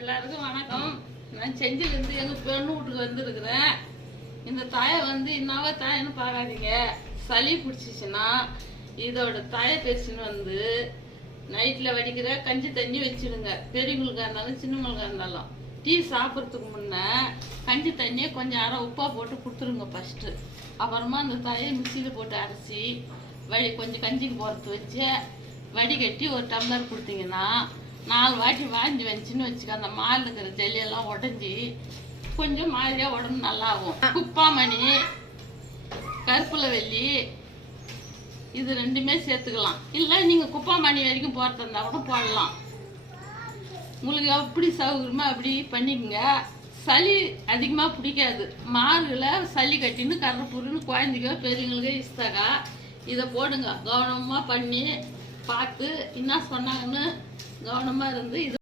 எல்லாருக்கும் வணக்கம். நான் செஞ்சிலிருந்து எங்கள் பெண்ணு வீட்டுக்கு வந்துருக்குறேன். இந்த தாயை என்னவா தாயன்னு பார்க்காதீங்க. சளி பிடிச்சிச்சுன்னா இதோட தாயை பேசின்னு நைட்டில் வடிக்கிற கஞ்சி தண்ணி வச்சிடுங்க. பெரியவங்களுக்காக இருந்தாலும் சின்னவங்களுக்காக இருந்தாலும் டீ சாப்பிட்றதுக்கு முன்னே கஞ்சி தண்ணியை கொஞ்சம் அரை உப்பாக போட்டு கொடுத்துருங்க ஃபஸ்ட்டு. அப்புறமா அந்த தாயை மிக்சியில் போட்டு அரைச்சி கொஞ்சம் கஞ்சிக்கு போகிறது வச்சு வடிகட்டி ஒரு டம்ளர் கொடுத்தீங்கன்னா 4 வாட்டி வாங்கி வந்துச்சுன்னு வச்சுக்க. அந்த மால் இருக்கிற ஜல்லியெல்லாம் உடஞ்சி கொஞ்சம் மாதிரியாக உடம்பு நல்லாகும். குப்பாமணி, கருப்புலவெள்ளி இது ரெண்டுமே சேர்த்துக்கலாம். இல்லை நீங்கள் குப்பாமணி வரைக்கும் போகிறதா இருந்தால் கூட போடலாம். உங்களுக்கு எப்படி சௌகரியமோ அப்படி பண்ணிக்கோங்க. சளி அதிகமாக பிடிக்காது. மார்கில் சளி கட்டின்னு கரப்புருன்னு குழந்தைக்கோ பெரியவங்களுக்கோ இஷ்டக்கா இதை போடுங்க. கவனமாக பண்ணி பார்த்து என்ன சொன்னாங்கன்னு கவனமாக இருந்து இது